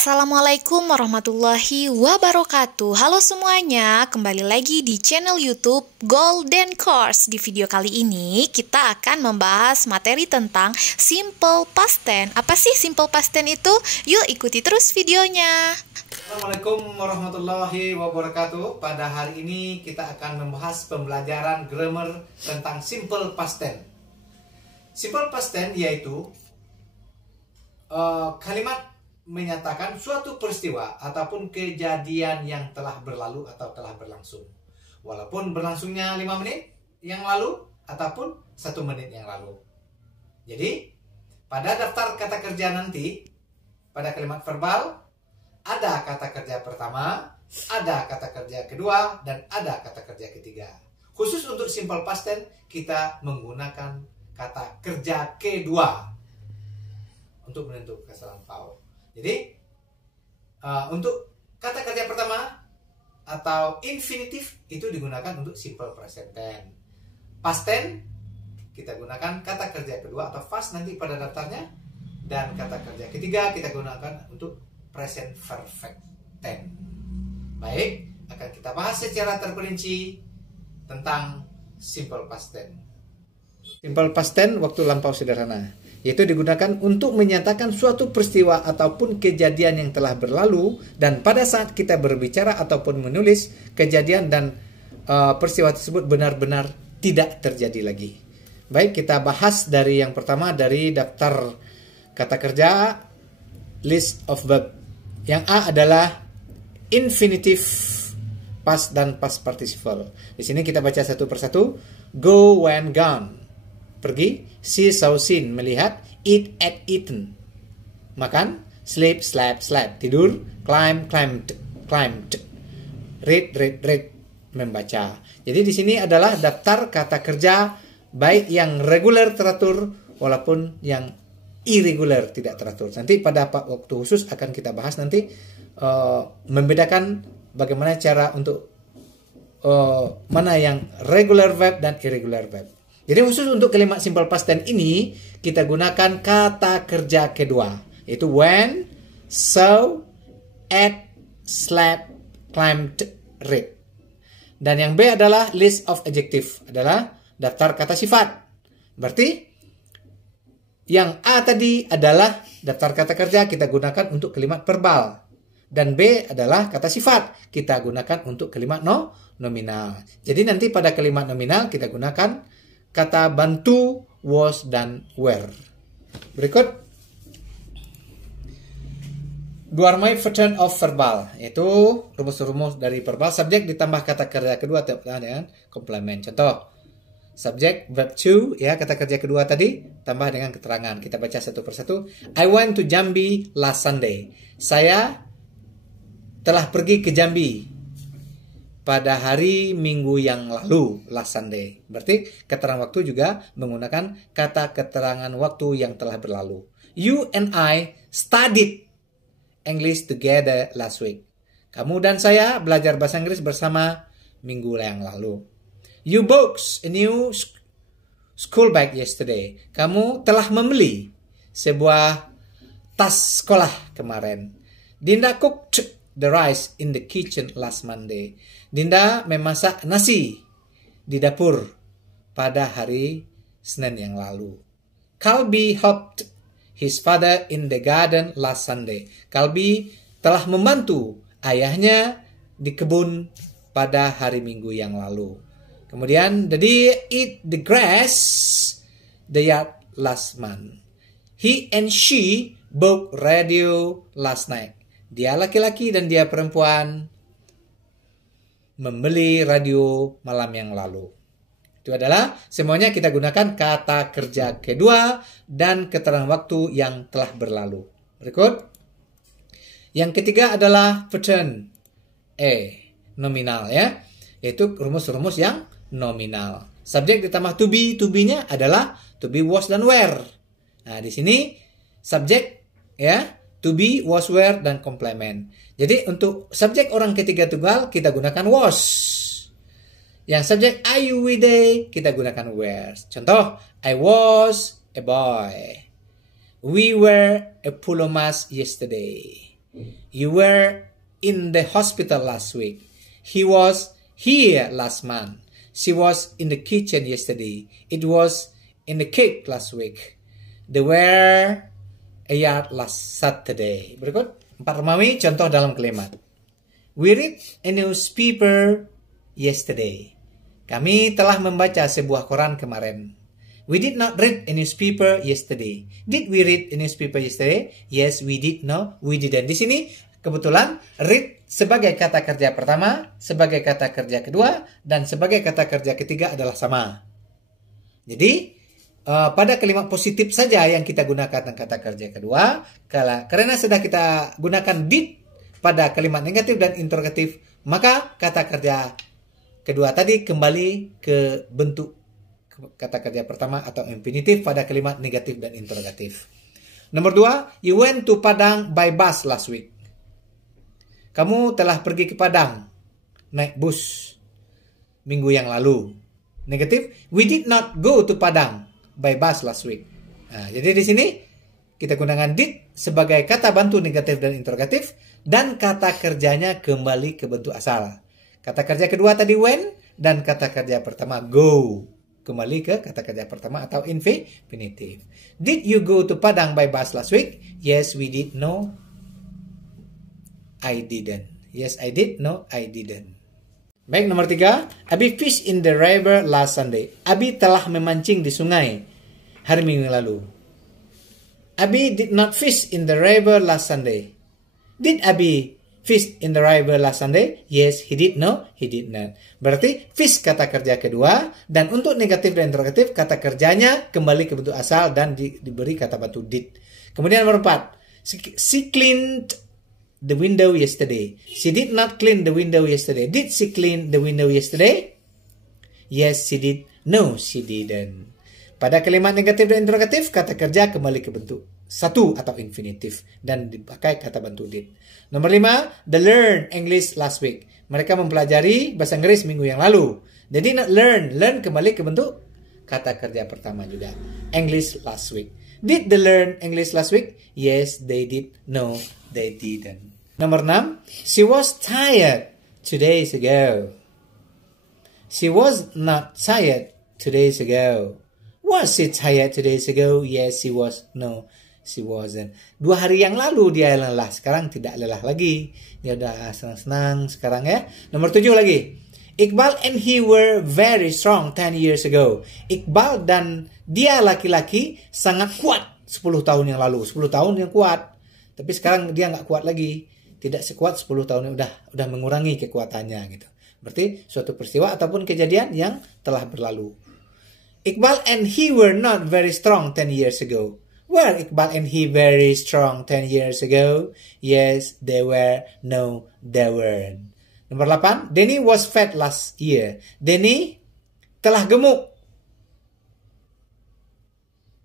Assalamualaikum warahmatullahi wabarakatuh. Halo semuanya, kembali lagi di channel YouTube Golden Course. Di video kali ini kita akan membahas materi tentang simple past tense. Apa sih simple past tense itu? Yuk ikuti terus videonya. Assalamualaikum warahmatullahi wabarakatuh. Pada hari ini kita akan membahas pembelajaran grammar tentang simple past tense. Simple past tense yaitu kalimat menyatakan suatu peristiwa ataupun kejadian yang telah berlalu atau telah berlangsung, walaupun berlangsungnya 5 menit yang lalu ataupun 1 menit yang lalu. Jadi pada daftar kata kerja nanti, pada kalimat verbal ada kata kerja pertama, ada kata kerja kedua, dan ada kata kerja ketiga. Khusus untuk simple past tense kita menggunakan kata kerja kedua untuk menentukan kesalahan lampau. Jadi untuk kata kerja pertama atau infinitif itu digunakan untuk simple present tense. Past tense kita gunakan kata kerja kedua atau fast nanti pada daftarnya, dan kata kerja ketiga kita gunakan untuk present perfect tense. Baik, akan kita bahas secara terperinci tentang simple past tense. Simple past tense waktu lampau sederhana, yaitu digunakan untuk menyatakan suatu peristiwa ataupun kejadian yang telah berlalu, dan pada saat kita berbicara ataupun menulis kejadian dan peristiwa tersebut benar-benar tidak terjadi lagi. Baik, kita bahas dari yang pertama, dari daftar kata kerja list of verb. Yang A adalah infinitive past dan past participle. Di sini kita baca satu persatu. Go, went, gone. Pergi. See, saw, seen, melihat. Eat, ate, eaten, makan. Sleep, slept, slept, tidur. Climb, climbed, climbed. Read, read, read, membaca. Jadi di sini adalah daftar kata kerja baik yang reguler teratur walaupun yang irregular tidak teratur. Nanti pada waktu khusus akan kita bahas nanti membedakan bagaimana cara untuk mana yang regular verb dan irregular verb. Jadi khusus untuk kalimat simple past tense ini kita gunakan kata kerja kedua, yaitu went, saw, ate, slept, climbed, read. Dan yang B adalah list of adjective, adalah daftar kata sifat. Berarti yang A tadi adalah daftar kata kerja kita gunakan untuk kalimat verbal, dan B adalah kata sifat kita gunakan untuk kalimat nominal. Jadi nanti pada kalimat nominal kita gunakan kata bantu, was, dan were. Berikut Dwarmai pattern of verbal, yaitu rumus-rumus dari verbal. Subjek ditambah kata kerja kedua dengan komplement. Contoh, subjek verb to, ya, kata kerja kedua tadi tambah dengan keterangan. Kita baca satu persatu. I went to Jambi last Sunday. Saya telah pergi ke Jambi pada hari Minggu yang lalu, last Sunday. Berarti keterangan waktu juga menggunakan kata keterangan waktu yang telah berlalu. You and I studied English together last week. Kamu dan saya belajar bahasa Inggris bersama minggu yang lalu. You bought a new school bag yesterday. Kamu telah membeli sebuah tas sekolah kemarin. Dinda cooked the rice in the kitchen last Monday. Dinda memasak nasi di dapur pada hari Senin yang lalu. Kalbi helped his father in the garden last Sunday. Kalbi telah membantu ayahnya di kebun pada hari Minggu yang lalu. Kemudian, the deer eat the grass the yard last month. He and she bought radio last night. Dia laki-laki dan dia perempuan membeli radio malam yang lalu. Itu adalah semuanya kita gunakan kata kerja kedua dan keterangan waktu yang telah berlalu. Berikut. Yang ketiga adalah pattern nominal, ya. Yaitu rumus-rumus yang nominal. Subjek ditambah to be-nya adalah to be, was, dan were. Nah, di sini subjek, ya, to be, was, were, dan komplement. Jadi untuk subjek orang ketiga tunggal kita gunakan was. Yang subjek are you with they kita gunakan were. Contoh, I was a boy. We were a pulomas yesterday. You were in the hospital last week. He was here last month. She was in the kitchen yesterday. It was in the cake last week. They were a yard last Saturday. Berikut 4 Romawi contoh dalam kalimat. We read a newspaper yesterday. Kami telah membaca sebuah koran kemarin. We did not read a newspaper yesterday. Did we read a newspaper yesterday? Yes, we did. No, we didn't. Di sini kebetulan read sebagai kata kerja pertama, sebagai kata kerja kedua, dan sebagai kata kerja ketiga adalah sama. Jadi pada kalimat positif saja yang kita gunakan kata kerja kedua. Karena sudah kita gunakan did pada kalimat negatif dan interrogatif, maka kata kerja kedua tadi kembali ke bentuk kata kerja pertama atau infinitif pada kalimat negatif dan interrogatif. Nomor 2, you went to Padang by bus last week. Kamu telah pergi ke Padang naik bus minggu yang lalu. Negatif, we did not go to Padang by bus last week. Nah, jadi di sini kita gunakan did sebagai kata bantu negatif dan interrogatif, dan kata kerjanya kembali ke bentuk asal. Kata kerja kedua tadi went, dan kata kerja pertama go. Kembali ke kata kerja pertama atau infinitif. Did you go to Padang by bus last week? Yes, we did. No, I didn't. Yes, I did. No, I didn't. Baik, nomor 3. Abi fished in the river last Sunday. Abi telah memancing di sungai hari Minggu yang lalu. Abi did not fish in the river last Sunday. Did Abi fish in the river last Sunday? Yes, he did. No, he did not. Berarti fish kata kerja kedua, dan untuk negatif dan interrogatif kata kerjanya kembali ke bentuk asal dan diberi kata bantu did. Kemudian nomor 4. She cleaned the window yesterday. She did not clean the window yesterday. Did she clean the window yesterday? Yes, she did. No, she didn't. Pada kalimat negatif dan interrogatif, kata kerja kembali ke bentuk satu atau infinitif dan dipakai kata bantu did. Nomor 5, they learned English last week. Mereka mempelajari bahasa Inggris minggu yang lalu. They did not learn. Learn kembali ke bentuk kata kerja pertama juga. English last week. Did they learn English last week? Yes, they did. No, they didn't. Nomor 6, she was tired 2 days ago. She was not tired 2 days ago. Was she tired 2 days ago? Yes, she was. No, she wasn't. 2 hari yang lalu dia lelah, sekarang tidak lelah lagi. Dia udah senang-senang sekarang ya. Nomor 7 lagi. Iqbal and he were very strong 10 years ago. Iqbal dan dia laki-laki sangat kuat 10 tahun yang lalu. 10 tahun yang kuat. Tapi sekarang dia nggak kuat lagi. Tidak sekuat 10 tahun yang udah mengurangi kekuatannya gitu. Berarti suatu peristiwa ataupun kejadian yang telah berlalu. Iqbal and he were not very strong 10 years ago. Were Iqbal and he very strong 10 years ago? Yes, they were. No, they weren't. Nomor 8, Denny was fat last year. Denny telah gemuk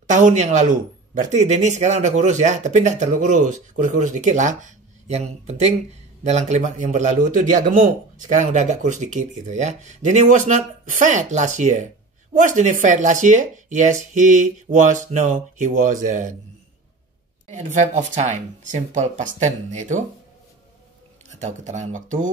tahun yang lalu. Berarti Denny sekarang udah kurus ya, tapi tidak terlalu kurus. Kurus-kurus dikit lah. Yang penting dalam kalimat yang berlalu itu dia gemuk. Sekarang udah agak kurus dikit gitu ya. Denny was not fat last year. Was Denny fat last year? Yes, he was. No, he wasn't. Adverb of time, simple past tense yaitu atau keterangan waktu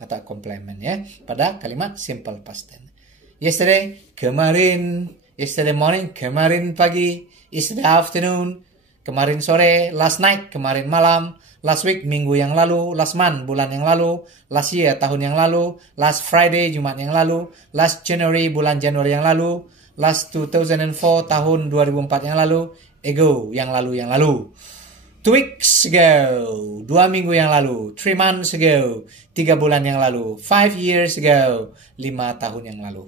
atau komplement ya pada kalimat simple past tense. Yesterday, kemarin. Yesterday morning, kemarin pagi. Yesterday afternoon, kemarin sore. Last night, kemarin malam. Last week, minggu yang lalu. Last month, bulan yang lalu. Last year, tahun yang lalu. Last Friday, Jumat yang lalu. Last January, bulan Januari yang lalu. Last 2004, tahun 2004 yang lalu. Ago, yang lalu. 2 weeks ago, 2 minggu yang lalu. 3 months ago, 3 bulan yang lalu. 5 years ago, 5 tahun yang lalu.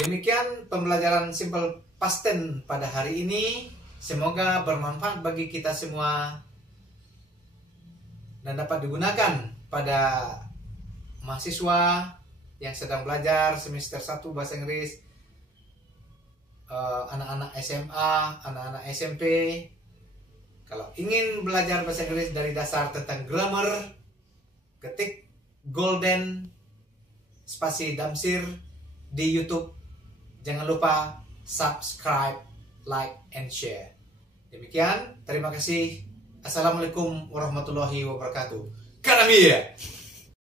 Demikian pembelajaran simple past tense pada hari ini. Semoga bermanfaat bagi kita semua dan dapat digunakan pada mahasiswa yang sedang belajar semester 1 bahasa Inggris, anak-anak SMA, anak-anak SMP. Kalau ingin belajar bahasa Inggris dari dasar tentang grammar, ketik Golden spasi Damsir di YouTube. Jangan lupa subscribe, like, and share. Demikian, terima kasih. Assalamualaikum warahmatullahi wabarakatuh. Karamia.